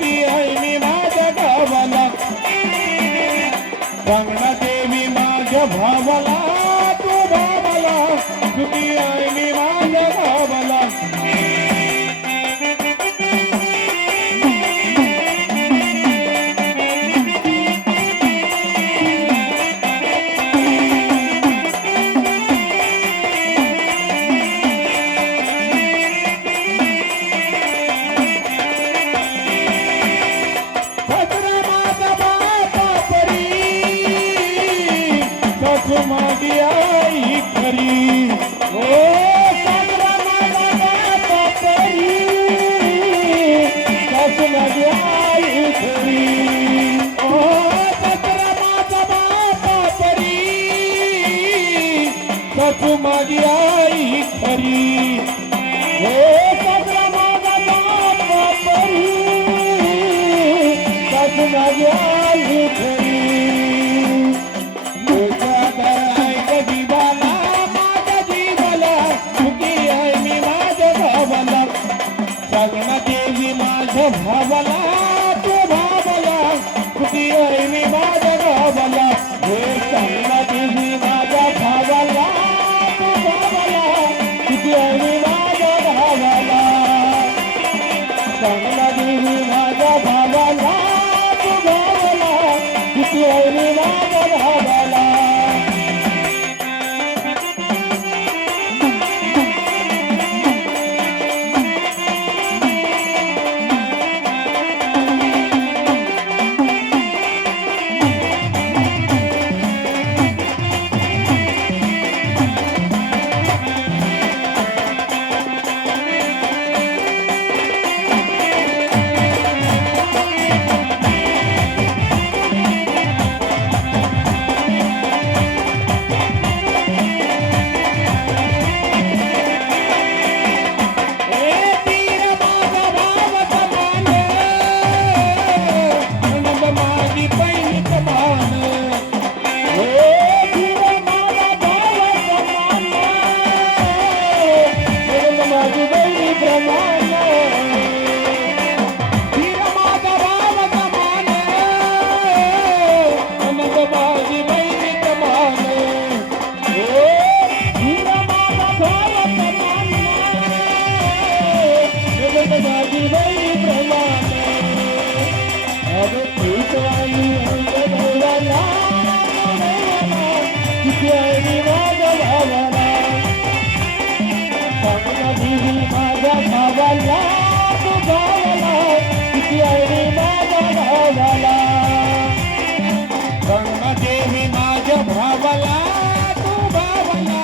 सुखी आहे मी माझ्या गावाला गंगा देवी माझ्या भावाला तू भावाला सुखी आहे मी माझ्या गावाला माझी आई खरी ओ सासरा माझा बापरी सासू माझी आई खरी ओ सासरा माझा बापरी सासू माझी आई खरी ओ सासरा माझा बापरी सासू माझी आई खरी गंगा देवी माझ्या भावाला तू भावाला सुखी आहे मी माझ्या गावाला हे गंगा देवी माझ्या भावाला तू भावाला सुखी आहे मी माझ्या गावाला गंगा देवी माझ्या भावाला तू भावाला सुखी आहे मी माझ्या गावाला माझ्या भावाला तू भावाला किती आहे माझ्या भावाला गंगा देवी माझ्या भावाला तू भावाला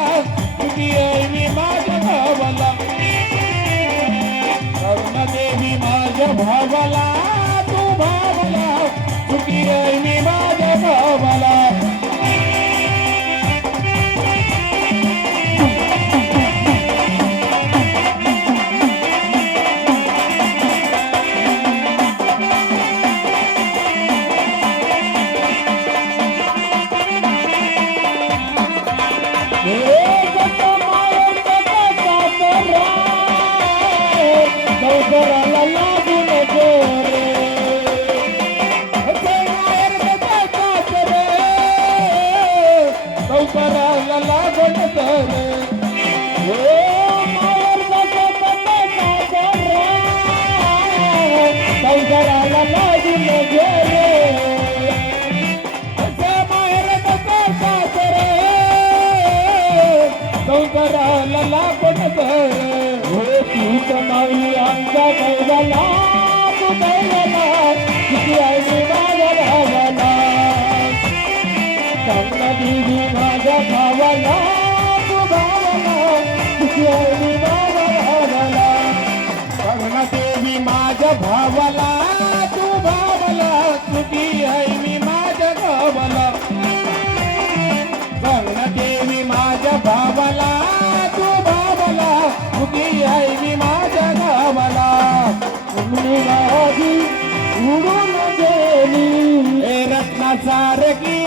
किती आहे माझ्या भावाला गंगा देवी माझ्या भावाला तू भावाला किती आहे माझ्या भावाला माझ्या भावाला तू भावाला गंगा देवी माझ्या भावाला तू भावाला सुखी आहे मी माझ्या गावाला गंगा देवी माझ्या भावाला तू भावाला सुखी आहे मी माझ्या गावाला उडून गेली रत्नासारखी